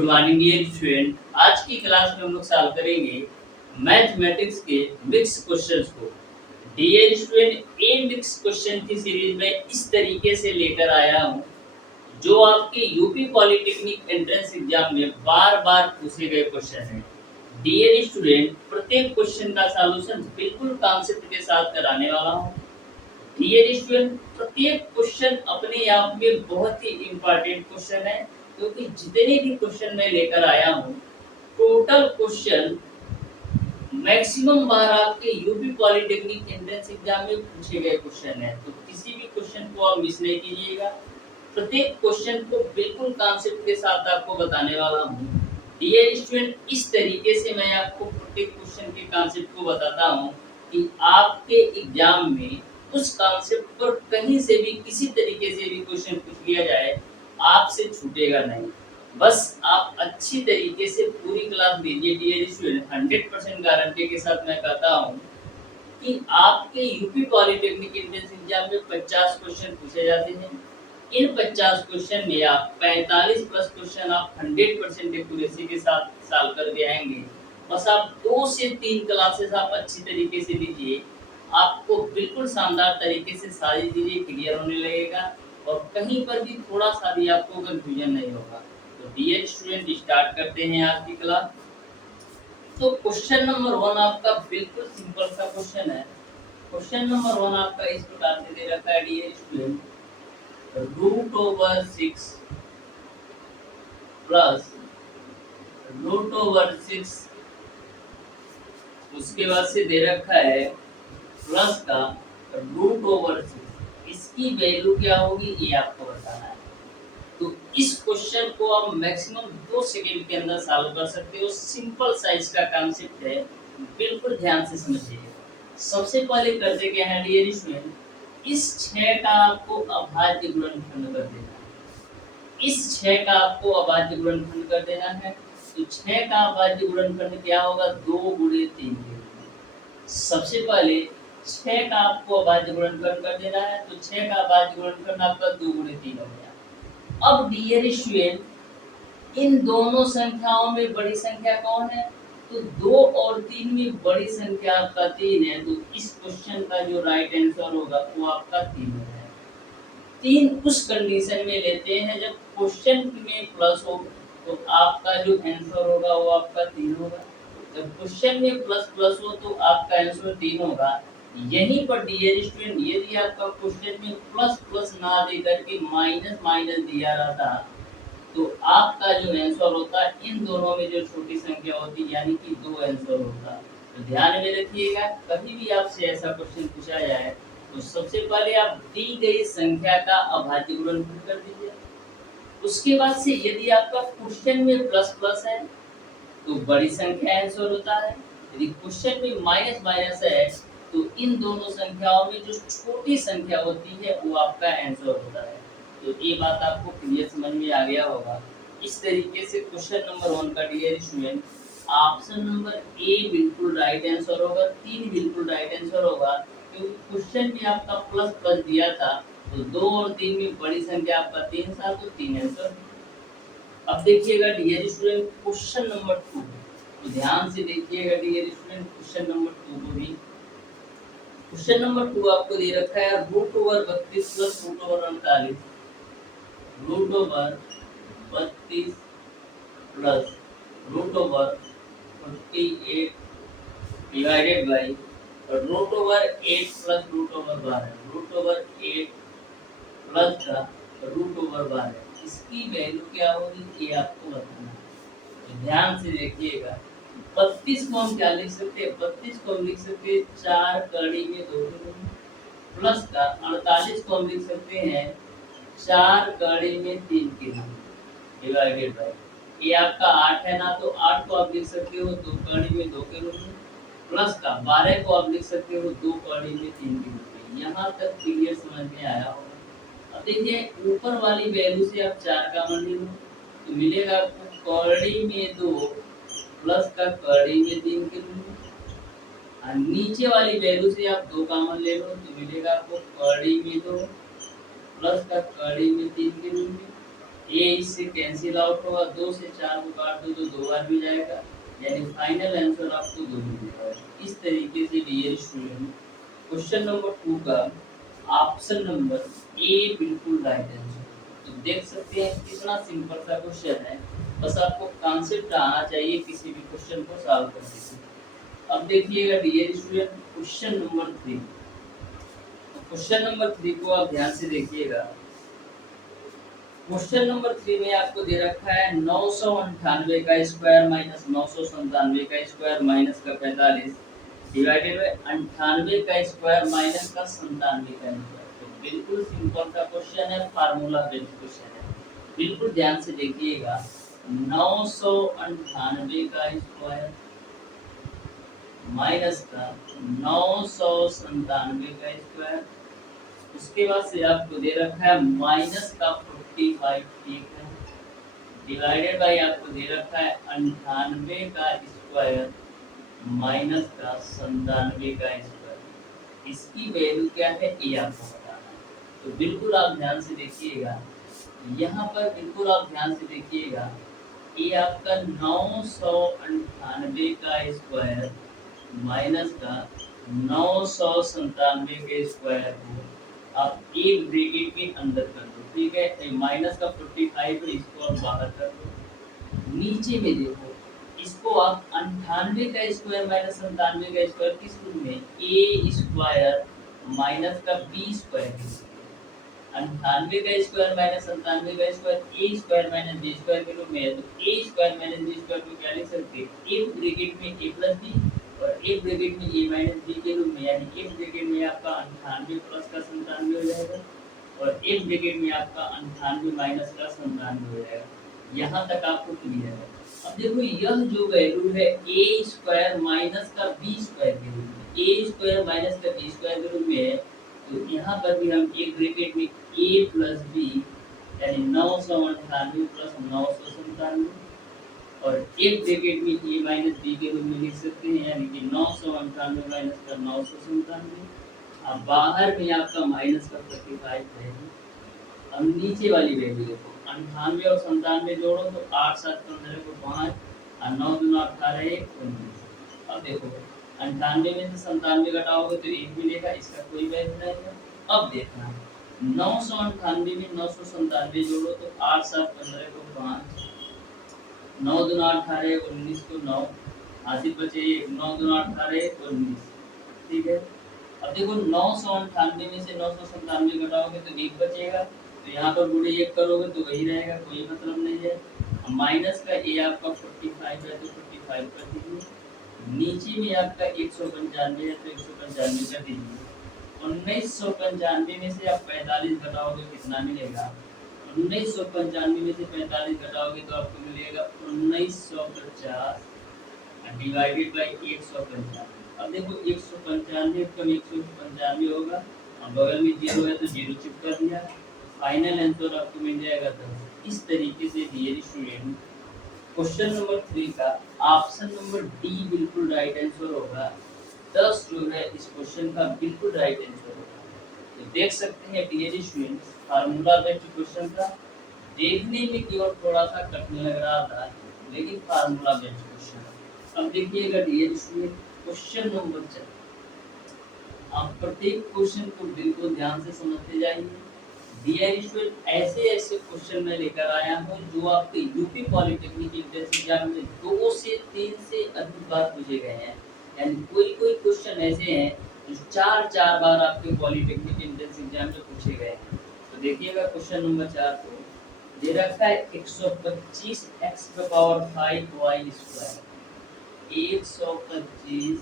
Good morning dear student. आज की class में हम लोग सॉल्व करेंगे मैथमेटिक्स के मिक्स क्वेश्चंस को। डियर स्टूडेंट, ये मिक्स क्वेश्चन की सीरीज में इस तरीके से लेकर आया हूँ जो आपके यूपी पॉलिटेक्निक एंट्रेंस एग्जाम में बार बार पूछे गए क्वेश्चन हैं। डियर स्टूडेंट, प्रत्येक क्वेश्चन का सॉल्यूशन बिल्कुल कॉन्सेप्ट के साथ कराने वाला हूँ। डियर स्टूडेंट, प्रत्येक क्वेश्चन अपने आप में बहुत ही इम्पोर्टेंट क्वेश्चन है, क्योंकि जितने भी क्वेश्चन मैं लेकर आया हूँ टोटल क्वेश्चन मैक्सिमम बार आपके यूपी पॉलिटेक्निक एंट्रेंस एग्जाम में पूछे गए क्वेश्चन है, तो किसी भी क्वेश्चन को आप मिस नहीं कीजिएगा। प्रत्येक क्वेश्चन को बिल्कुल कॉन्सेप्ट के साथ आपको बताने वाला हूँ। डियर स्टूडेंट, इस तरीके से मैं आपको प्रत्येक क्वेश्चन के कॉन्सेप्ट को बताता हूँ कि आपके एग्जाम में उस कॉन्सेप्ट पर कहीं से भी किसी तरीके से भी क्वेश्चन पूछ लिया जाए, आपसे छूटेगा नहीं। बस आप अच्छी तरीके से पूरी क्लास दीजिए डियर स्टूडेंट। 100% गारंटी के साथ मैं कहता हूँ कि आपके यूपी पॉलिटेक्निक एंट्रेंस एग्जाम में 50 क्वेश्चन पूछे जाते हैं। इन 50 क्वेश्चन में आप 45 प्लस क्वेश्चन आप 100% एक्यूरेसी के साथ सॉल्व करके आएंगे। बस आप 2 से 3 क्लासेस आप अच्छी तरीके से लीजिए, आपको बिल्कुल शानदार तरीके से सारी चीज़ें क्लियर होने लगेगा और कहीं पर भी थोड़ा सा भी आपको कंफ्यूजन नहीं होगा। तो डियर स्टूडेंट, स्टार्ट करते हैं आज की क्लास। तो क्वेश्चन नंबर 1 आपका बिल्कुल सिंपल सा क्वेश्चन है। क्वेश्चन नंबर 1 आपका इस प्रकार से दे रखा है डियर स्टूडेंट, √/6 प्लस √/6, उसके बाद से दे रखा है प्लस का √/6। इसकी वैल्यू क्या होगी ये आपको बताना है। तो इस क्वेश्चन को आप मैक्सिमम 2 सेकंड के अंदर सॉल्व कर सकते हो। सिंपल सा इसका कॉन्सेप्ट है, बिल्कुल ध्यान से समझिए। सबसे पहले करते क्या है डियर स्टूडेंट, इस 6 का आपको अभाज्य गुणनखंड कर देना है। इस 6 का आपको अभाज्य गुणनखंड कर देना है। तो 6 का अभाज्य गुणनखंड क्या होगा, 2 गुणे 3 के। सबसे पहले 6 का आपको अभाज्य गुणनखंड कर देना है। तो 6 का अभाज्य गुणनखंड आपका 2 गुणे 3 हो गया। अब डियर स्टूडेंट, इन दोनों संख्याओं में बड़ी संख्या कौन है, तो 2 और 3 में बड़ी संख्या आपका 3 है। तो इस क्वेश्चन का जो राइट आंसर होगा वो आपका 3 है। 3 उस कंडीशन में लेते हैं जब क्वेश्चन में प्लस हो, तो आपका जो आंसर होगा वो आपका 3 होगा। जब क्वेश्चन में प्लस प्लस हो तो आपका आंसर 3 होगा। यहीं पर डियर स्टूडेंट, यदि आपका क्वेश्चन में प्लस प्लस ना दे करके माइनस माइनस दिया रहता, तो आपका जो आंसर होता इन दोनों में जो छोटी संख्या होती, यानी कि 2 आंसर होता। तो ध्यान में रखिएगा, कभी भी आपसे ऐसा क्वेश्चन पूछा जाए तो सबसे पहले आप दी गई संख्या का अभाज्य गुणनखंड कर दीजिए। उसके बाद से यदि आपका क्वेश्चन में प्लस प्लस है तो बड़ी संख्या आंसर होता है। यदि क्वेश्चन में माइनस माइनस है तो इन दोनों संख्याओं में जो छोटी संख्या होती है वो आपका आंसर होता है। तो ये बात आपको क्लियर समझ में आ गया होगा। इस तरीके से क्वेश्चन नंबर 1 का dear student option number A बिल्कुल राइट आंसर होगा, 3 बिल्कुल राइट आंसर होगा, क्योंकि क्वेश्चन में आपका प्लस प्लस दिया था। तो 2 और 3 में बड़ी संख्या आपका 3 था, तो 3 आंसर। अब देखिएगा डियर स्टूडेंट क्वेश्चन नंबर 2, तो ध्यान से देखिएगा डियर स्टूडेंट क्वेश्चन नंबर 2 को भी। क्वेश्चन नंबर 2 आपको दे रखा है √/32 plus √/48, √/32 plus √/48 divided by √/8 plus √/12, √/8 plus का √/12। इसकी वैल्यू क्या होगी ये आपको बताना है। तो ध्यान से देखिएगा, 32 को हम क्या लिख सकते हैं, 32 को हम लिख सकते हैं 4 कड़ी में 2 प्लस का 48 को हम लिख सकते हैं 4 कड़ी में 3 के डिवाइडेड बाई, ये आपका 8 है ना, तो 8 को आप लिख सकते हो 2 कड़ी में 2 के रूप में, प्लस का 12 को आप लिख सकते हो 2 कड़ी में 3 के रूप में। यहाँ तक क्लियर समझ में आया होगा। अब देखिए ऊपर वाली वैल्यू से आप 4 कॉमन ले लो तो मिलेगा आपको कड़ी में 2 प्लस का कड़ी में 3 के रूप में। और नीचे वाली वैल्यू से आप 2 कॉमन ले लो तो मिलेगा आपको कड़ी में 2 प्लस का कड़ी में 3 के रूप में। ए इससे कैंसिल आउट होगा, 2 से 4 को काट दो तो 2 बार भी जाएगा, यानी फाइनल आंसर आपको 2 मिलेगा। इस तरीके से डियर स्टूडेंट क्वेश्चन नंबर 2 का ऑप्शन नंबर ए बिल्कुल राइट आंसर। तो देख सकते हैं कितना सिंपल सा क्वेश्चन है, बस आपको कॉन्सेप्ट आना चाहिए किसी भी क्वेश्चन को सॉल्व करने से। अब देखिएगा dear student question number 3। Question number 3 को आप ध्यान से देखिएगा। क्वेश्चन नंबर 3 में आपको दे रखा है 998 का स्क्वायर माइनस 997 का स्क्वायर माइनस का 45 डिवाइडेड बाय 98 का स्क्वायर माइनस का 97 का स्क्वायर। तो बिल्कुल सिंपल सा क्वेश्चन है, फार्मूला बेस्ड क्वेश्चन है। बिल्कुल ध्यान से देखिएगा। 998 का स्क्वायर माइनस का 997 का स्क्वायर, उसके बाद से आपको दे रखा है माइनस का 45, ठीक है, डिवाइडेड बाय आपको दे रखा है 98 का स्क्वायर माइनस का 97 का स्क्वायर। इसकी वैल्यू क्या है ये आपको बताना है। तो बिल्कुल आप ध्यान से देखिएगा, यहाँ पर बिल्कुल आप ध्यान से देखिएगा। ये आपका 998 का स्क्वायर माइनस का 997 के स्क्वायर को आप एक ब्रैकेट के अंदर कर दो, ठीक है। माइनस का 45 है, इसको आप बाहर कर दो। नीचे में देखो, इसको आप 98 का स्क्वायर माइनस 97 का स्क्वायर किस रूप में, ए स्क्वायर माइनस का बी स्क्वायर। 98 का स्क्वायर माइनस 97 का स्क्वायर ए स्क्वायर माइनस बी स्क्वायर के रूप में है। तो ए स्क्वायर माइनस बी स्क्वायर को क्या लिख सकते हैं, एक ब्रैकेट में ए प्लस बी और एक ब्रैकेट में ए माइनस बी के रूप में, यानी एक ब्रैकेट में आपका 98 प्लस का 97 हो जाएगा और एक ब्रैकेट में आपका 98 माइनस का 97 हो जाएगा। यहाँ तक आपको क्लियर है। अब देखो यह जो वैल्यू है ए स्क्वायर माइनस का बी स्क्वायर के रूप में, ए स्क्वायर माइनस का बी स्क्वायर के रूप में है। तो यहाँ पर भी हम एक ब्रैकेट में ए प्लस बी यानी 998 प्लस 997 और एक ब्रैकेट में ए माइनस बी के रूप में लिख सकते हैं, यानी कि 998 माइनस का 997। अब बाहर में आपका माइनस का 45 है। अब नीचे वाली वैल्यू देखो, 98 और 97 जोड़ो तो 8 7 15 को 5 और 9 2 18 1 19। अब देखो 98 में से 97 घटाओगे तो 1 मिलेगा, इसका कोई वैल्यू नहीं है। अब देखना 998 में 997 जोड़ो तो 8 7 15 को 5, 9 2 18 19 को 9 हासिल बचे 9 2 18 19, ठीक है। अब देखो 998 में से 997 घटाओगे तो 1 बचेगा, तो यहाँ पर गुणे 1 करोगे तो वही रहेगा, कोई मतलब नहीं है। माइनस का ए आपका 45 है तो 45 कर दीजिए, नीचे में आपका 195 है तो 195 कर दीजिए। 1995 में से आप 45 घटाओगे कितना मिलेगा, 1995 में से 45 घटाओगे तो आपको मिलेगा 1950 डिवाइडेड बाई 195। अब देखो 195 कम 195 होगा, अब बगल में जीरो है तो जीरो चिपका दिया, फाइनल आंसर आपको मिल जाएगा 10। इस तरीके से डियर स्टूडेंट क्वेश्चन नंबर 3 का ऑप्शन नंबर डी बिल्कुल राइट आंसर होगा। 10 जो है इस क्वेश्चन का बिल्कुल राइट आंसर होगा। तो देख सकते हैं dear student formula based question था, देखने में केवल थोड़ा सा कठिन लग रहा था लेकिन फार्मूला बेस्ड क्वेश्चन। अब देखिएगा डियर स्टूडेंट क्वेश्चन नंबर 4, आप प्रत्येक क्वेश्चन को बिल्कुल ध्यान से समझते जाइए। डियर स्टूडेंट ऐसे ऐसे क्वेश्चन मैं लेकर आया हूँ जो आपके यूपी पॉलिटेक्निक एंट्रेंस एग्जाम में 2 से 3 से अधिक बार पूछे गए हैं, यानी कोई कोई क्वेश्चन ऐसे हैं जो 4 बार आपके पॉलिटेक्निक एंट्रेंस एग्जाम में पूछे गए हैं। तो देखिएगा क्वेश्चन नंबर 4 को दे रखा है 125 x की पावर 5 y स्क्वायर, 125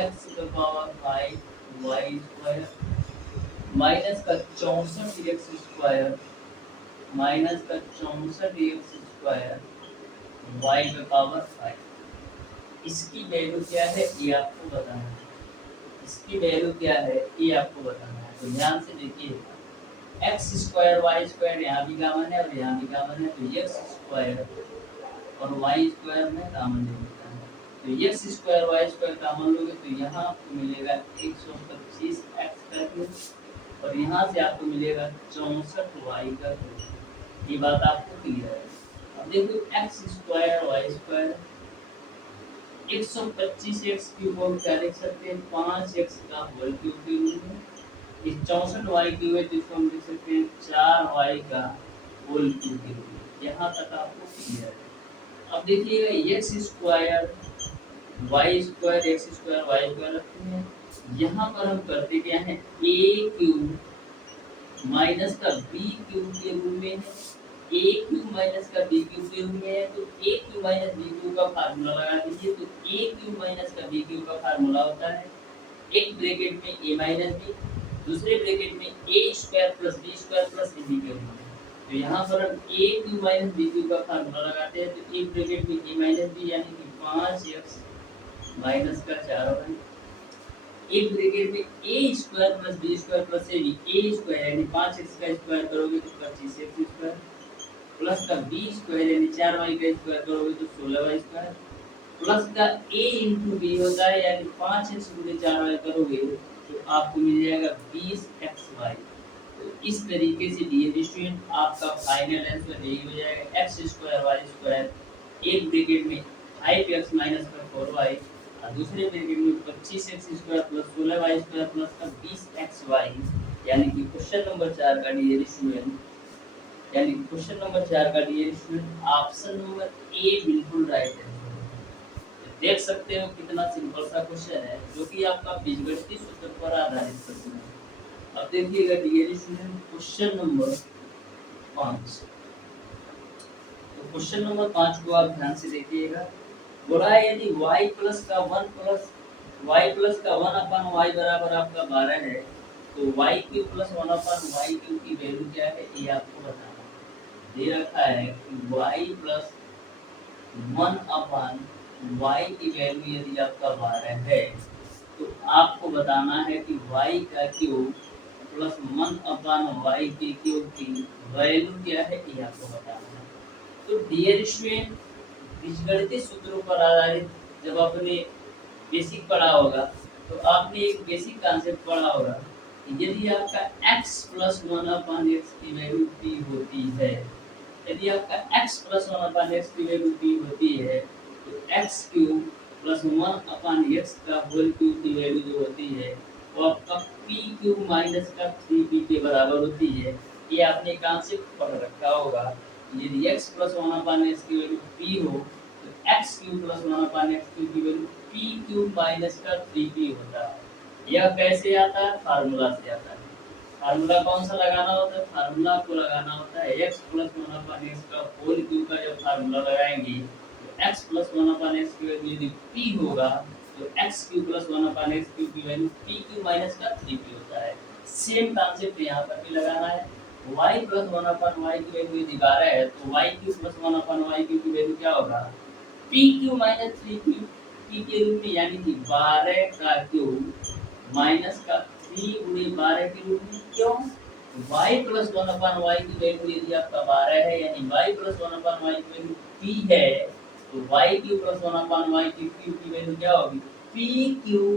x की पावर 5 y स्क्वायर माइनस का 64 x स्क्वायर माइनस का 64 x स्क्वायर y की पावर 5। इसकी वैल्यू क्या है ये आपको बताना है, इसकी वैल्यू क्या है ये आपको बताना है। तो ध्यान से देखिए, एक्स स्क्वायर वाई स्क्वायर यहाँ भी कॉमन है और यहाँ भी कॉमन है, तो एक्स स्क्वायर और वाई स्क्वायर में कॉमन ले लेता है। तो X square Y square common लोगे तो यहाँ आपको मिलेगा 125 एक्स का क्यूब और यहाँ से आपको मिलेगा 64 वाई का क्यूब। ये बात आपको क्लियर है। अब देखो X square Y square 125 X cube को क्या लिख सकते हैं 5 एक्स का होल क्यूब के रूप में। ये 64 वाई क्यूब है जिसको हम लिख सकते हैं 4 वाई का होल क्यूब के रूप में। यहाँ तक आपको क्लियर है। अब देखिएगा x square Y square x square Y square रखते हैं। यहाँ पर हम करते क्या है ए क्यूब माइनस का बी क्यूब के रूप में है। ए क्यूब माइनस का बी क्यूब के रूप में है तो a cube minus B cube का फार्मूला लगा दीजिए। तो ए क्यूब माइनस का बी क्यूब का फार्मूला होता है एक ब्रैकेट में ए माइनस बी, दूसरे ब्रैकेट में A square plus B square plus B के रूप में। तो यहाँ पर हम A cube minus B cube का फार्मूला लगाते हैं तो एक ब्रैकेट में ए माइनस बी यानी कि 5x माइनस का 4y, एक ब्रैकेट में A square plus B square plus A square यानी 5x का स्क्वायर करोगे तो 25x स्क्वायर प्लस का बी स्क्वायर यानी 4y का स्क्वायर करोगे तो 16y स्क्वायर प्लस का a इंटू बी होता है यानी 5x गुणे 4y करोगे तो आपको मिल जाएगा 20xy। तो इस तरीके से डियर स्टूडेंट आपका फाइनल आंसर यही हो जाएगा एक्स स्क्वायर वाई स्क्वायर एक ब्रैकेट में 5x माइनस का 4y और दूसरे ब्रैकेट में 25x square plus 16y square plus का 20xy यानी कि क्वेश्चन नंबर 4 का डियर स्टूडेंट यानी क्वेश्चन नंबर 4 का dear student option number A बिल्कुल राइट है। देख सकते हो कितना सिंपल सा क्वेश्चन है जो कि आपका बीजगणितीय सूत्र पर आधारित क्वेश्चन है। अब देखिएगा डियर स्टूडेंट क्वेश्चन नंबर 5। तो क्वेश्चन नंबर 5 को आप ध्यान से देखिएगा। बोला है यदि y प्लस का 1 प्लस y प्लस का 1 अपन y बराबर आपका 12 है तो y क्यूब प्लस 1 अपन y क्यूब की वैल्यू क्या है ये आपको बताना है। दे रखा है कि y प्लस 1 अपन y की वैल्यू यदि आपका 12 है तो आपको बताना है कि y का क्यूब प्लस 1 अपन y के क्यूब की वैल्यू क्या है ये आपको बताना है। तो डियर स्टूडेंट बीजगणितीय सूत्रों पर आधारित जब आपने बेसिक पढ़ा होगा तो आपने एक बेसिक कॉन्सेप्ट पढ़ा होगा कि यदि आपका x प्लस 1 अपन x की वैल्यू p होती है, यदि आपका x प्लस 1 अपन x की वैल्यू p होती है तो x क्यूब प्लस 1 अपन x का होल क्यूब की वैल्यू जो होती है वो आपका p क्यूब माइनस का 3p के बराबर होती है। ये आपने कॉन्सेप्ट पढ़ रखा होगा। यदि x प्लस 1 अपन x की वैल्यू p हो तो x क्यूब प्लस 1 अपन x क्यूब की वैल्यू p क्यूब माइनस का 3p होता है। यह कैसे आता है फार्मूला से आता है। फार्मूला कौन सा लगाना होता है फार्मूला आपको लगाना होता है x प्लस 1 अपन x का होल क्यूब का जब फार्मूला लगाएंगे तो x प्लस 1 अपन x की वैल्यू यदि p होगा तो x क्यूब प्लस 1 अपन x क्यूब की वैल्यू p क्यूब माइनस का 3p होता है। सेम कॉन्सेप्ट यहाँ पर भी लगाना है। y प्लस 1 अपन y की वैल्यू यदि 12 है तो y क्यूब प्लस 1 अपन y क्यूब की वैल्यू क्या होगा p cube minus 3p p के रूप में यानी कि 12 का क्यूब माइनस का 3 गुणे 12 के रूप में। क्यों y प्लस 1 अपन y की वैल्यू यदि आपका 12 है यानी y प्लस 1 अपन y की वैल्यू p है तो y क्यूब प्लस 1 अपन y क्यूब की वैल्यू क्या होगी p क्यूब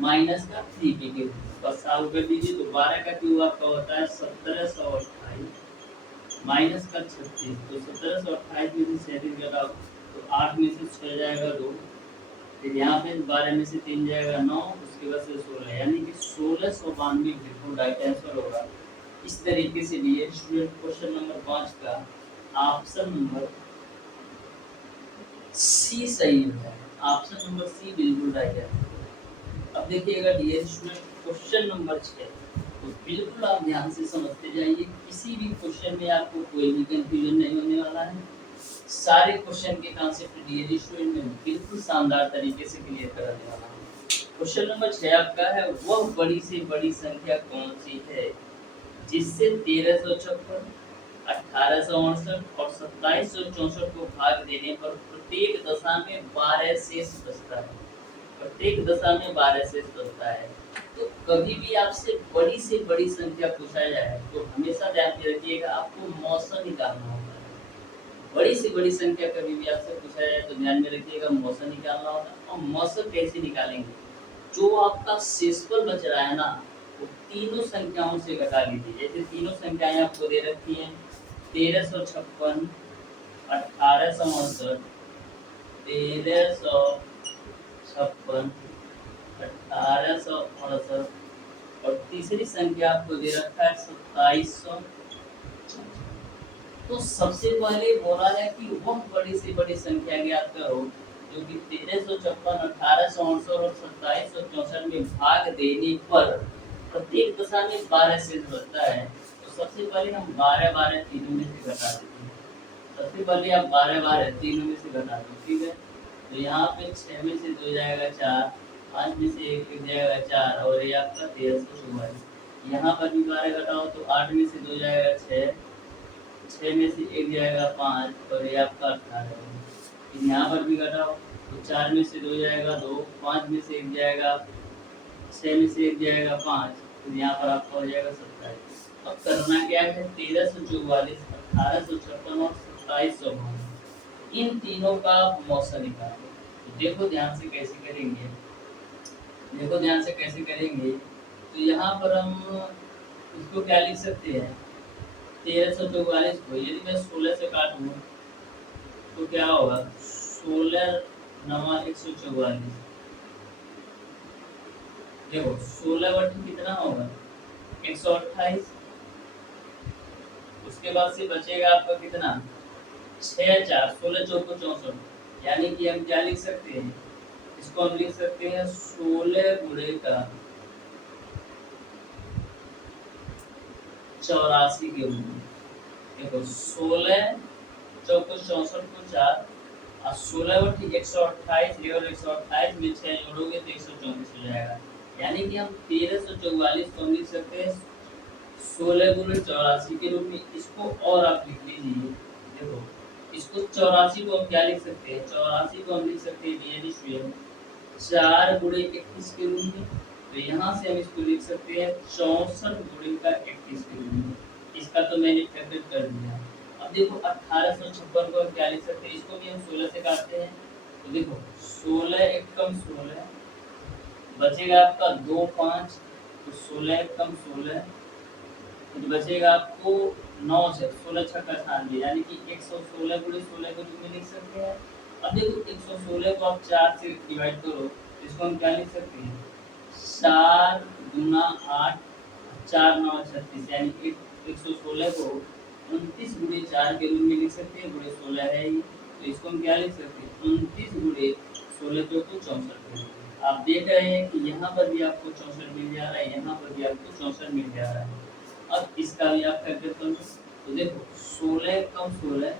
माइनस का 3p के रूप में। बस सॉल्व कर दीजिए तो 12 का क्यूब आपका होता है 1728 माइनस का 36 तो 1728 में से 37 घटाओ तो 8 में से 6 जाएगा 2 फिर यहाँ पे 12 में से 3 जाएगा 9 उसके बाद से 16 यानी कि 1692 बिल्कुल राइट आंसर होगा। इस तरीके से डियर स्टूडेंट क्वेश्चन नंबर 5 का ऑप्शन नंबर सी सही है। ऑप्शन नंबर सी बिल्कुल राइट है। अब देखिएगा डियर स्टूडेंट क्वेश्चन नंबर 6 तो बिल्कुल आप ध्यान से समझते जाइए। किसी भी क्वेश्चन में आपको कोई भी कंफ्यूजन नहीं होने वाला है। सारे क्वेश्चन के कॉन्सेप्ट डियर स्टूडेंट में बिल्कुल शानदार तरीके से क्लियर करा देने वाला हूं। क्वेश्चन नंबर 6 आपका है वह बड़ी से बड़ी संख्या कौन सी है जिससे 1356 1868 और 2764 को भाग देने पर प्रत्येक दशा में 12 शेष बचता है। प्रत्येक दशा में 12 शेष बचता है। तो कभी भी आपसे बड़ी संख्या पूछा जाए तो हमेशा ध्यान में रखिएगा आपको मौसम निकालना होता है। बड़ी से बड़ी संख्या कभी भी आपसे पूछा जाए तो ध्यान में रखिएगा मौसम निकालना होता है। और मौसम कैसे निकालेंगे जो आपका शेषफल बच रहा है ना वो तीनों संख्याओं से घटा लीजिए। जैसे तीनों संख्याएं आपको दे रखी हैं 1356, 1868, 1356, 1868 और तीसरी संख्या आपको दे रखा है 2700। तो सबसे पहले बोला है कि वह बड़ी से बड़ी संख्या ज्ञात करो जो कि 1356, 1868 और 2764 में भाग देने पर प्रत्येक दशा में 12 शेष बचता है। तो सबसे पहले हम 12 12 तीनों में से घटा देते हैं। सबसे पहले आप 12 12 तीनों में से घटा दो, ठीक है। तो यहाँ पे 6 में से 2 जाएगा 4, 5 में से 1 जाएगा 4 और ये आपका 1344। यहाँ पर भी 12 घटाओ तो 8 में से 2 जाएगा 6, 6 में से 1 जाएगा 5 और ये आपका 18 है। फिर यहाँ पर भी घटाओ तो 4 में से 2 जाएगा 2, 5 में से 1 जाएगा, 6 में से 1 जाएगा 5, फिर यहाँ पर आपका हो जाएगा 27। अब करना क्या है, 1344, 1856 और 2752 इन तीनों का मौसा निकालो। तो देखो ध्यान से कैसे करेंगे, देखो ध्यान से कैसे करेंगे। तो यहाँ पर हम इसको क्या लिख सकते हैं, 1344 को यदि मैं 16 से काटूं तो क्या होगा, 16 9 144। देखो 16 बटे कितना होगा 128। उसके बाद से बचेगा आपका कितना 6 4 16 चौको 64, यानी कि हम क्या लिख सकते हैं, इसको हम लिख सकते हैं 16 गुणे का 84 के रूप में। देखो 16 चौको 64 को 4 और 16 बटे 128 और 128 में 6 जोड़ोगे तो 134 हो जाएगा। यानी कि हम 1344 को हम लिख सकते हैं 16 गुणे 84 के रूप में। इसको और आप लिख लीजिए, देखो इसको 84 को हम क्या लिख सकते हैं, 84 को हम लिख सकते हैं 4 गुणे 21 के रूप में। तो यहाँ से हम इसको लिख सकते हैं 64 गुणे का 21 के रूप में। इसका तो मैंने फैक्टर कर दिया। अब देखो 1856 को हम क्या लिख सकते हैं, इसको भी हम 16 से काटते हैं। तो देखो 16 एक कम 16 बचेगा आपका 2 5, तो 16 एक कम 16 तो बचेगा आपको 9 से 16 छक्का 98, यानी कि 116 गुणे 16 के रूप में लिख सकते हैं। अब देखो 116 को आप 4 से डिवाइड करो, इसको हम क्या लिख सकते हैं 4 गुना 8, 4 9 36, यानी 116 को 29 गुणे 4 के रूप में लिख सकते हैं, गुणे 16 है ये। तो इसको हम क्या लिख सकते हैं 29 गुणे 16 को 64। आप देख रहे हैं कि यहाँ पर भी आपको 64 मिल जा रहा है, यहाँ पर भी आपको 64 मिल जा रहा है। अब इसका भी आप फैक्टर करो, तो देखो 16 कम 16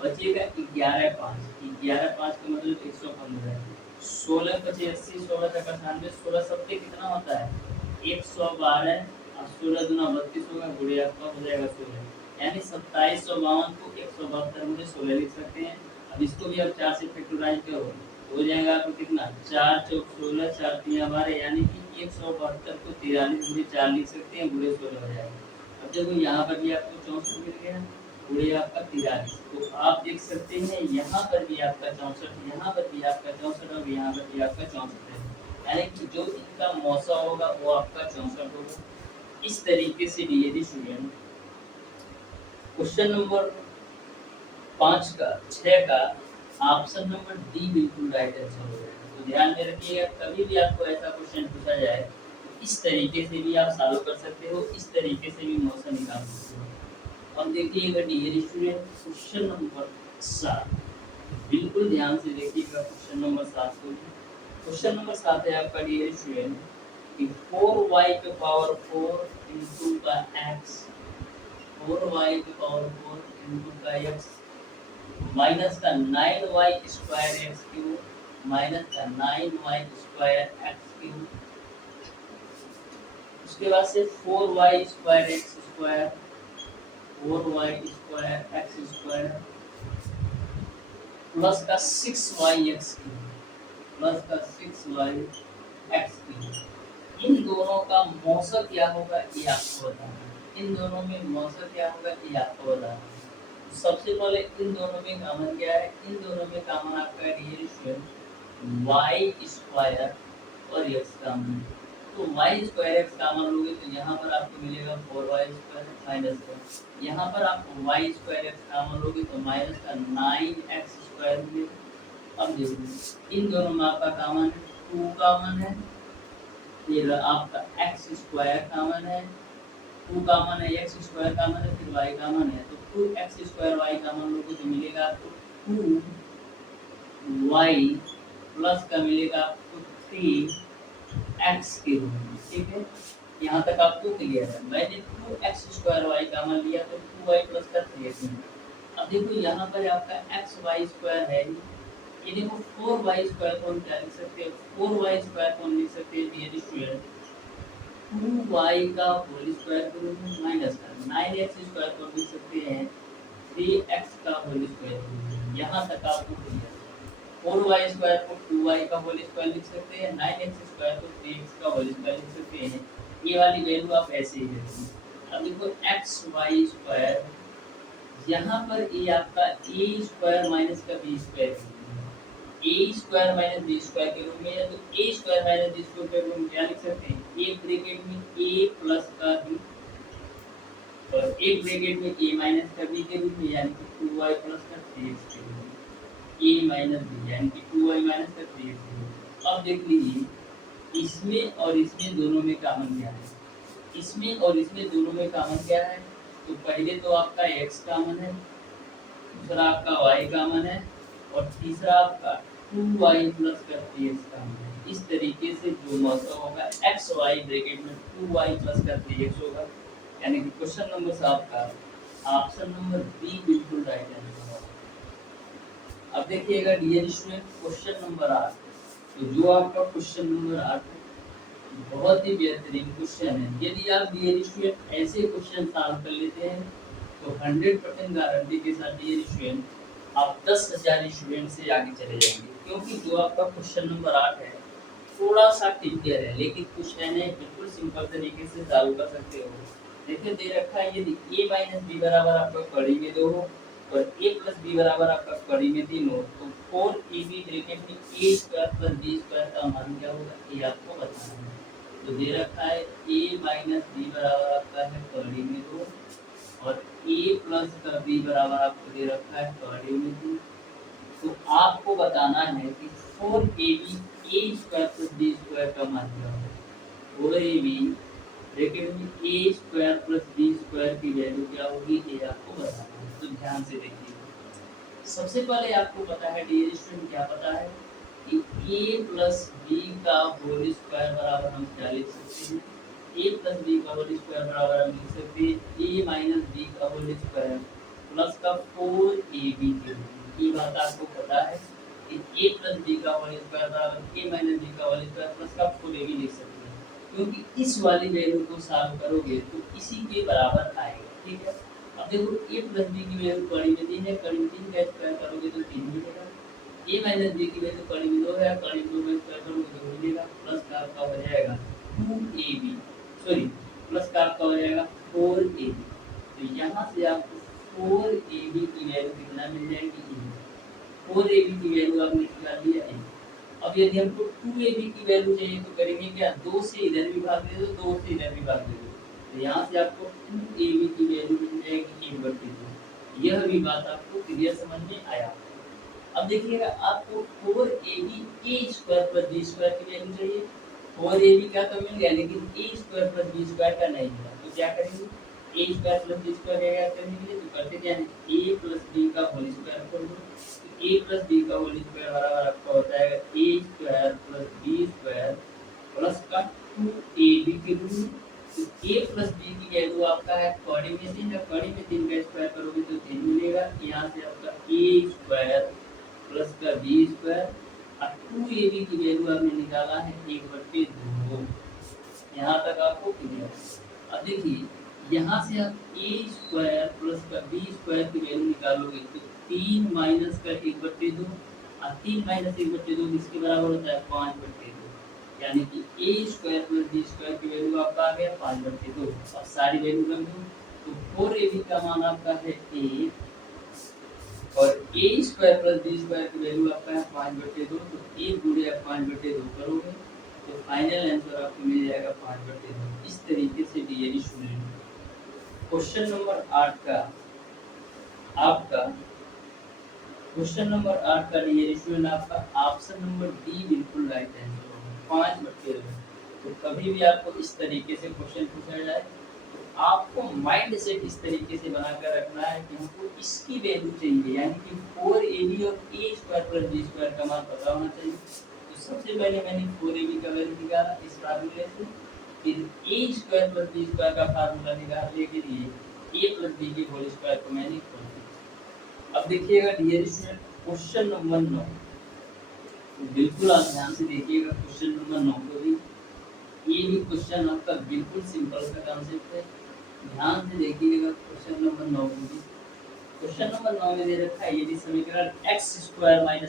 बचेगा 11 5, 11 5 का मतलब 115 है। 16 पचे 80, 16 का 98, 16 सबके कितना होता है 112 और 16 दूना 32 होगा, गुणे आपका हो जाएगा 16, यानी 2752 को 172 में 16 लिख सकते हैं। अब इसको भी आप 4 से फैक्टराइज करो हो जाएगा आपको कितना 4 चौक 16, 4 3 12, यानी कि 172 को 43 गुणे 4 लिख सकते हैं, गुणे 16 हो जाएगा। अब देखो यहाँ पर भी आपको 64 मिल गया, गुणे आपका 43। तो आप देख सकते हैं यहाँ पर भी आपका 64, यहाँ पर भी आपका 64 और यहाँ पर भी आपका 64 है, यानी कि जो इनका मौसा होगा वो आपका 64 होगा। इस तरीके से डियर स्टूडेंट क्वेश्चन नंबर 5 का 6 का ऑप्शन नंबर डी बिल्कुल राइट आंसर हो जाएगा। तो ध्यान में रखिएगा, कभी भी आपको ऐसा क्वेश्चन पूछा जाए तो इस तरीके से भी आप सॉल्व कर सकते हो, इस तरीके से भी मौसा निकाल सकते हो। अब देखिएगा डियर स्टूडेंट क्वेश्चन नंबर 7, बिल्कुल ध्यान से देखिएगा क्वेश्चन नंबर 7 को। क्वेश्चन नंबर 7 है आपका डियर स्टूडेंट कि 4y के पावर 4 इनटू का x, 4y के पावर 4 इनटू का x माइनस का 9y square x cube minus का 9y स्क्वायर एक्स क्यूब, उसके बाद से 4y square x square, 4y square x square plus का 6y एक्स क्यूब, प्लस का 6y एक्स क्यूब। इन दोनों का मौसा क्या होगा ये आपको बताना है, इन दोनों में मौसा क्या होगा ये आपको बताना है। सबसे पहले इन दोनों में कॉमन क्या है, इन दोनों में कॉमन आपका रियल y स्क्वायर और x कॉमन, तो वाई स्क्वायर एक्स कॉमन लोगे तो यहाँ पर आपको मिलेगा 4y² माइनस का, यहाँ पर आप वाई स्क्वायर एक्स कॉमन लोगे तो माइनस का 9x² मिलेगा। अब देखो इन दोनों में आपका कॉमन 2 कॉमन है, फिर आपका x² कॉमन है, 2 कॉमन है, x² कॉमन है, फिर y कॉमन है, तो 2x² y कॉमन लोगे तो मिलेगा आपको 2y प्लस का मिलेगा आपको 3x के रूप में। ठीक है, यहाँ तक आपको क्लियर है। मैंने 2x² y कॉमन लिया तो 2y प्लस का 3x मिला। अब देखो यहाँ पर आपका xy² है, ये देखो 4y² को हम क्या लिख सकते हैं, 4y² को हम लिख सकते हैं डियर स्टूडेंट 2y का होल स्क्वायर के रूप में माइनस का 9x² को लिख सकते हैं 3x का होल स्क्वायर। यहाँ तक आपको क्लियर है। 4y² को 2y का होल स्क्वायर लिख सकते हैं, 9x² को 3x का होल स्क्वायर लिख सकते हैं। ये वाली वैल्यू आप ऐसे ही रखें। अब देखो xy², यहाँ पर ये आपका a² माइनस का b² a² माइनस b² के रूप में है, तो a² माइनस b² के रूप में क्या लिख सकते हैं, एक ब्रैकेट में a प्लस का b और एक ब्रैकेट में a माइनस का b के रूप में, यानी कि 2y प्लस का 3x के रूप में, a माइनस b यानी कि 2y माइनस का 3x के रूप में। अब देख लीजिए इसमें और इसमें दोनों में कॉमन क्या है, इसमें और इसमें दोनों में कॉमन क्या है, तो पहले तो आपका x कॉमन है, दूसरा आपका y कॉमन है और तीसरा आपका 2y प्लस का 3x कॉमन है। इस तरीके से जो मतलब होगा xy ब्रैकेट में 2y प्लस का 3x होगा, यानी कि क्वेश्चन नंबर से आपका ऑप्शन नंबर बी बिल्कुल राइट आंसर होगा। अब देखिएगा डियर स्टूडेंट क्वेश्चन नंबर 8, तो जो आपका क्वेश्चन नंबर 8 बहुत ही बेहतरीन क्वेश्चन है। यदि आप डियर स्टूडेंट ऐसे क्वेश्चन सॉल्व कर लेते हैं तो 100% गारंटी के साथ डियर स्टूडेंट आप 10,000 स्टूडेंट से आगे चले जाएंगे, क्योंकि जो आपका क्वेश्चन नंबर 8 है थोड़ा सा टिपिकल है, लेकिन क्वेश्चन है बिल्कुल सिंपल तरीके से सॉल्व कर सकते हो। देखिए दे रखा है यदि a माइनस b बराबर आपका कड़ी में 2 हो और a प्लस b बराबर आपका कड़ी में 3 हो, तो 4ab ब्रैकेट में a² प्लस b² का मान क्या होगा, ये आपको बताना है। तो दे रखा है a माइनस b बराबर आपका है कड़ी में 2 और a प्लस का b बराबर आपको दे रखा है कड़ी में 2। तो आपको बताना है कि 4ab a² प्लस b² का मान क्या होगा। 4ab ब्रैकेट में a² प्लस b² की वैल्यू क्या होगी, ये आपको बताना है। तो ध्यान से देखिए, सबसे पहले आपको पता है डियर स्टूडेंट, क्या पता है कि a प्लस b का होल स्क्वायर बराबर हम क्या लिख सकते हैं, a प्लस b का होल स्क्वायर बराबर हम लिख सकते हैं a माइनस b का होल स्क्वायर प्लस का 4ab के रूप में। ये बात आपको पता है कि a प्लस b का होल स्क्वायर बराबर a माइनस b का होल स्क्वायर प्लस का 4ab लिख सकते हैं, क्योंकि इस वाली वैल्यू को सॉल्व करोगे तो इसी के बराबर आएगा। ठीक है, अब देखो a प्लस b की वैल्यू कड़ी में 3 है, कड़ी में 3 का स्क्वायर करोगे तो 3 मिलेगा। a माइनस b की वैल्यू कड़ी में 2 है, कड़ी में 2 का स्क्वायर करोगे तो मिलेगा, प्लस का आपका हो जाएगा 2ab, सॉरी प्लस का आपका हो जाएगा 4ab। तो यहाँ से आपको 4ab की वैल्यू कितना मिल जाएगी, 4ab की वैल्यू आपने निकाल लिया है। अब यदि हमको 2ab की वैल्यू चाहिए तो करेंगे क्या, 2 से इधर भी भाग दे दो, 2 से इधर भी भाग दे दो, तो यहाँ से आपको 2ab की वैल्यू मिल जाएगी 1/2। यह भी बात आपको क्लियर समझ में आया। अब देखिएगा आपको 4ab a² प्लस b² की वैल्यू चाहिए। 4ab का तो मिल गया, लेकिन a² प्लस b² का नहीं मिला, तो क्या करेंगे, a² प्लस b² का क्या करने के लिए, तो करते क्या है a प्लस b का होल स्क्वायर कर दो। a प्लस b का होल स्क्वायर बराबर आपका होता है a² प्लस b² प्लस का 2ab के रूप में। तो a प्लस b की वैल्यू आपका है कड़ी में 3 है, कड़ी में 3 का स्क्वायर करोगे तो 3 मिलेगा। यहाँ से आपका a² प्लस का b² और 2ab की वैल्यू आपने निकाला है 1/2। यहाँ तक आपको क्लियर है। अब देखिए यहाँ से आप a² प्लस का b² की वैल्यू निकालोगे तो 3 माइनस का 1/2 और 3 माइनस 1/2 किसके बराबर होता है, 5/2, यानी कि a² प्लस b² की वैल्यू आपका आ गया 5/2। अब सारी वैल्यू रख दो, तो 4ab का मान आपका है 1 और a² प्लस b² की वैल्यू आपका है 5/2, तो 1 गुणे 5/2 करोगे तो फाइनल आंसर आपको मिल जाएगा 5/2। इस तरीके से डियर स्टूडेंट क्वेश्चन नंबर 8 का आपका क्वेश्चन नंबर 8 का डियर स्टूडेंट आपका ऑप्शन नंबर डी बिल्कुल राइट आंसर होगा 5/2। तो कभी भी आपको इस तरीके से क्वेश्चन पूछा जाए तो आपको माइंड सेट इस तरीके से बनाकर रखना है कि हमको इसकी वैल्यू चाहिए, यानी कि 4ab और a² + b² का मान पता होना चाहिए। तो सबसे पहले मैंने 4ab का वैल्यू निकाला इस फार्मूले से, फिर a² + b² का फार्मूला निकालने के लिए a + b के होल स्क्वायर को मैंने खोल दिया। अब देखिएगा डियर स्टूडेंट क्वेश्चन नंबर 9, बिल्कुल आप ध्यान से देखिएगा क्वेश्चन नंबर 9 को भी। ये भी क्वेश्चन आपका बिल्कुल सिंपल सा कॉन्सेप्ट है, ध्यान से देखिएगा क्वेश्चन नंबर 9 को भी। क्वेश्चन नंबर 9 में दे रखा है यदि समीकरण x²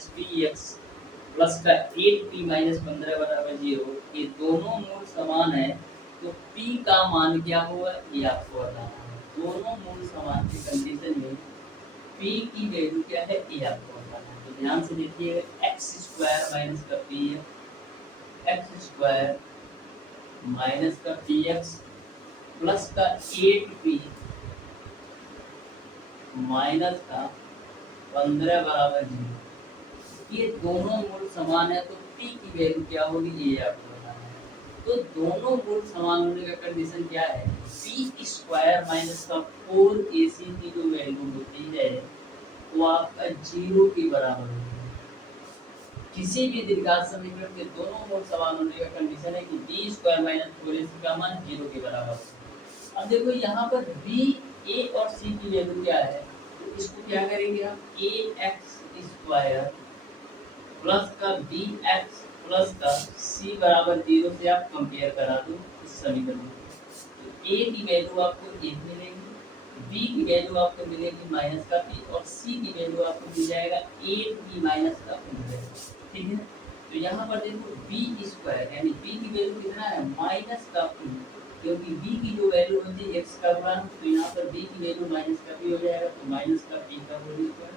- px प्लस का 8p - 15 = 0 ये दोनों मूल समान है तो p का मान क्या होगा ये आपको बताना है। दोनों मूल समान की कंडीशन में p की वैल्यू क्या है ये आपको बताना है। तो ध्यान से देखिए x² - का px x² माइनस का px प्लस का 8p माइनस का 15 = 0, ये दोनों मूल समान है तो p की वैल्यू क्या होगी ये आपको बताना है। तो दोनों मूल समान होने का कंडीशन क्या है, p² माइनस का 4ac की जो वैल्यू होती है वो आपका 0 के बराबर होती है। किसी भी द्विघात समीकरण के दोनों मूल समान होने का कंडीशन है कि b² - 4ac का मान 0 के बराबर हो। अब देखो यहाँ पर b, a और c की वैल्यू क्या है, तो इसको क्या करेंगे हम ax² प्लस का bx प्लस का c = 0 से आप कंपेयर करा दो इस समीकरण को। तो a की वैल्यू आपको 1 मिलेगी, b की वैल्यू आपको मिलेगी माइनस का p और c की वैल्यू आपको मिल जाएगा 8p माइनस का 15। ठीक है, तो यहाँ पर देखो b² यानी b की वैल्यू कितना है माइनस का p, क्योंकि b की जो वैल्यू होती है x का गुणा, तो यहाँ पर b की वैल्यू माइनस का p हो जाएगा, तो माइनस का p का होल स्क्वायर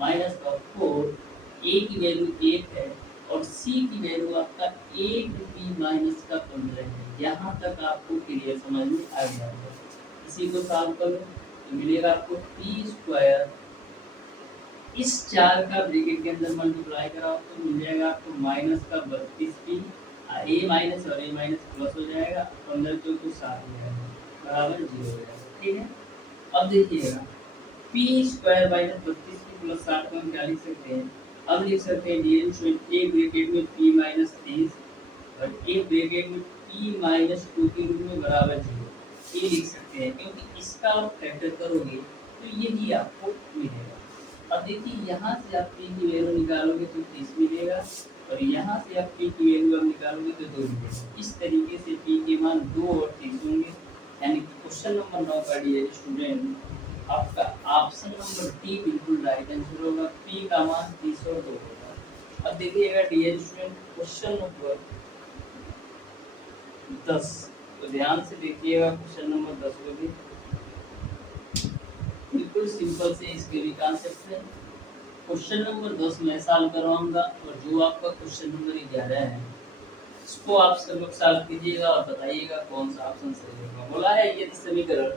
माइनस का 4, a की वैल्यू 8 है और c की वैल्यू आपका 8p माइनस का 15 है। यहाँ तक आपको क्लियर समझ में आ गया है। इसी को सॉल्व करो तो मिलेगा आपको p² इस 4 का ब्रैकेट के अंदर मल्टीप्लाई कराओ तो मिल जाएगा आपको माइनस का 32p, a माइनस और a माइनस प्लस हो जाएगा, 15 तो 7 हो जाएगा बराबर 0 हो जाएगा। ठीक है, अब देखिएगा p² माइनस 32p प्लस 7 को हम क्या लिख सकते हैं, अब लिख सकते हैं डियर स्टूडेंट एक ब्रैकेट में p माइनस 30 और एक ब्रैकेट में p माइनस 2 के रूप में बराबर 0, ये लिख सकते हैं, क्योंकि इसका आप फैक्टर करोगे तो यही आपको मिलेगा। अब देखिए यहाँ से आप p की वैल्यू निकालोगे तो 30 मिलेगा और यहाँ से आप p की वैल्यू आप निकालोगे तो 2 मिलेगा। इस तरीके से p के मान 2 और 30 होंगे, यानी कि क्वेश्चन नंबर 9 का डियर स्टूडेंट आपका ऑप्शन नंबर डी बिल्कुल राइट आंसर होगा, p का मान 30 और 2 होगा। अब देखिएगा डियर स्टूडेंट क्वेश्चन नंबर 10, तो ध्यान से देखिएगा क्वेश्चन नंबर 10 को भी, बिल्कुल सिंपल से इसके भी कॉन्सेप्ट है। क्वेश्चन नंबर 10 मैं सॉल्व करवाऊंगा और जो आपका क्वेश्चन नंबर 11 है इसको आप सब लोग सॉल्व कीजिएगा और बताइएगा कौन सा ऑप्शन सही होगा। बोला है यदि समीकरण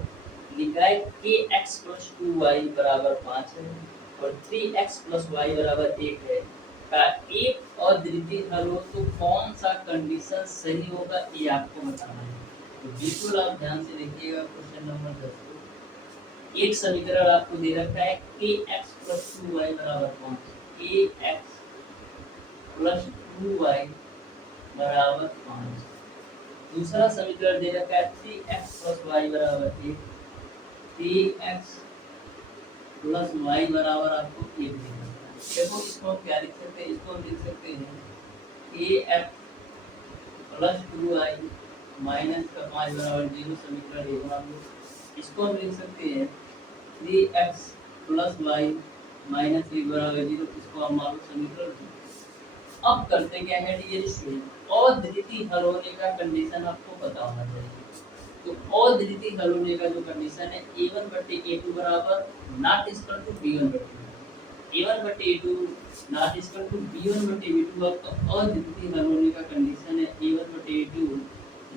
लिखा है kx + 2y = 5 है और 3x + y = 1 है का एक अद्वितीय हल हो तो कौन सा कंडीशन सही होगा ये आपको बताना है। तो बिल्कुल आप ध्यान से देखिएगा क्वेश्चन नंबर 10 को। एक समीकरण आपको दे रखा है kx + 2y = 5, kx + 2y = 5। दूसरा समीकरण दे रखा है 3x + y = 1, 3x + y बराबर आपको 1 दे रखा है। देखो इसको हम क्या लिख सकते हैं, इसको हम लिख सकते हैं kx + 2y - 5 = 0, समीकरण 1 मान लो। इसको हम लिख सकते हैं 3x + y - 1 = 0, इसको हम मान लो समीकरण 2। अब करते क्या है डियर स्टूडेंट, अद्वितीय हल होने का कंडीशन आपको पता होना चाहिए। तो अद्वितीय हल होने का जो कंडीशन है a1/a2 = b1/b2, A1/A2 not equal to B1/B2 आपका अद्वितीय हल होने का कंडीशन है। A1/A2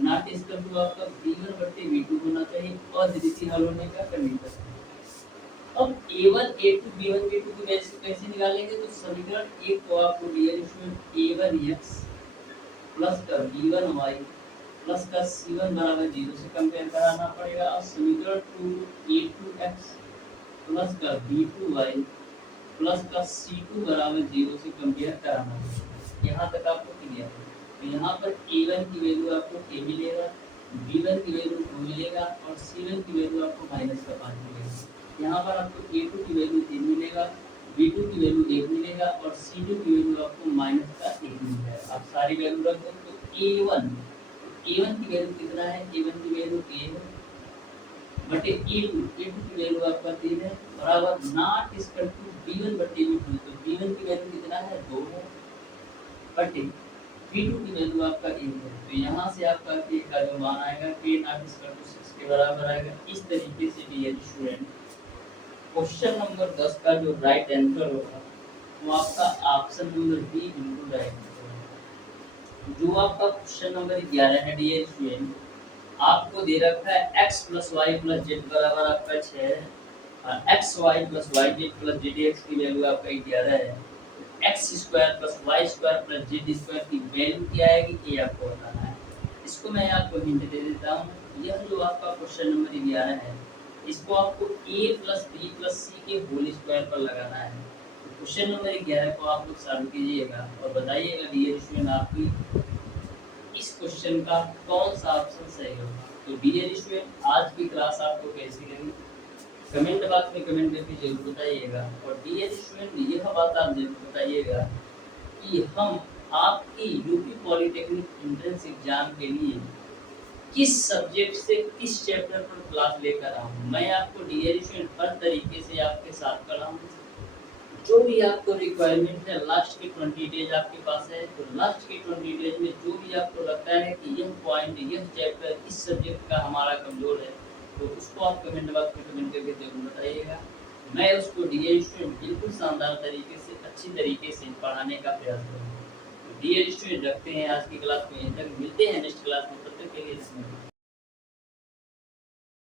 नॉट इक्वल टू आपका B1/B2 होना चाहिए अद्वितीय हल होने का कंडीशन। अब A1 A2 B1 B2 की वैल्यू कैसे निकालेंगे? तो समीकरण एक को आपको डियर स्टूडेंट A1x प्लस का B1y प्लस का C1 बराबर 0 से कंपेयर कराना पड़ेगा और समीकरण 2 A2x प्लस का B2y प्लस का C2 बराबर 0 से कंपेयर कराना पड़ेगा। यहाँ तक आपको क्लियर है। तो यहाँ पर A1 की वैल्यू आपको K मिलेगा, B1 की वैल्यू 2 मिलेगा और C1 की वैल्यू आपको -5 मिलेगा। यहाँ पर आपको A2 की वैल्यू 3 मिलेगा, B2 की वैल्यू 1 मिलेगा और C2 की वैल्यू आपको -1 मिलेगा। आप सारी वैल्यू रख दो तो A1 की वैल्यू कितना है? A1 की वैल्यू K है बटे A2 की वैल्यू आपका 3 है बराबर नॉट इक्वल टू B1/B2। तो B1 की वैल्यू कितना है? 2 है बटे B2 की वैल्यू आपका 1 है। तो यहाँ से आपका K का जो मान आएगा K नॉट इक्वल टू 6 के बराबर आएगा। इस तरीके से डियर स्टूडेंट क्वेश्चन नंबर 10 का जो राइट आंसर होगा वो आपका ऑप्शन नंबर बी बिल्कुल राइट है। जो आपका क्वेश्चन नंबर 11 है डियर स्टूडेंट, आपको दे रखा है x + y + z बराबर आपका 6 है और xy + yz + zdx की वैल्यू आपका 11 है। x² + y² + z² की वैल्यू क्या आएगी ये आपको बताना है। इसको मैं आपको हिंट दे देता हूँ। यह जो आपका क्वेश्चन नंबर 11 है इसको आपको a + b + c के होल स्क्वायर पर लगाना है। तो क्वेश्चन नंबर 11 को आप लोग सॉल्व कीजिएगा और बताइएगा डियर स्टूडेंट आपकी इस क्वेश्चन का कौन सा ऑप्शन सही होगा। तो डियर स्टूडेंट आज की क्लास आपको कैसी लगी कमेंट बॉक्स में कमेंट करके जरूर बताइएगा और डियर स्टूडेंट यह बात आप जरूर बताइएगा कि हम आपकी यूपी पॉलिटेक्निक एंट्रेंस एग्जाम के लिए किस सब्जेक्ट से किस चैप्टर पर क्लास लेकर आऊँ। मैं आपको डियर स्टूडेंट हर तरीके से आपके साथ खड़ा हूँ। जो भी आपको रिक्वायरमेंट है लास्ट के 20 डेज आपके पास है तो लास्ट के 20 डेज में जो भी आपको लगता है कि यह पॉइंट यह चैप्टर इस सब्जेक्ट का हमारा कमजोर है तो उसको आप कमेंट बॉक्स में कमेंट करके जरूर बताइएगा। मैं उसको डियर स्टूडेंट बिल्कुल शानदार तरीके से अच्छी तरीके से पढ़ाने का प्रयास करूँगा। तो डियर स्टूडेंट रखते हैं आज की क्लास में, मिलते हैं नेक्स्ट क्लास में, तब तक के लिए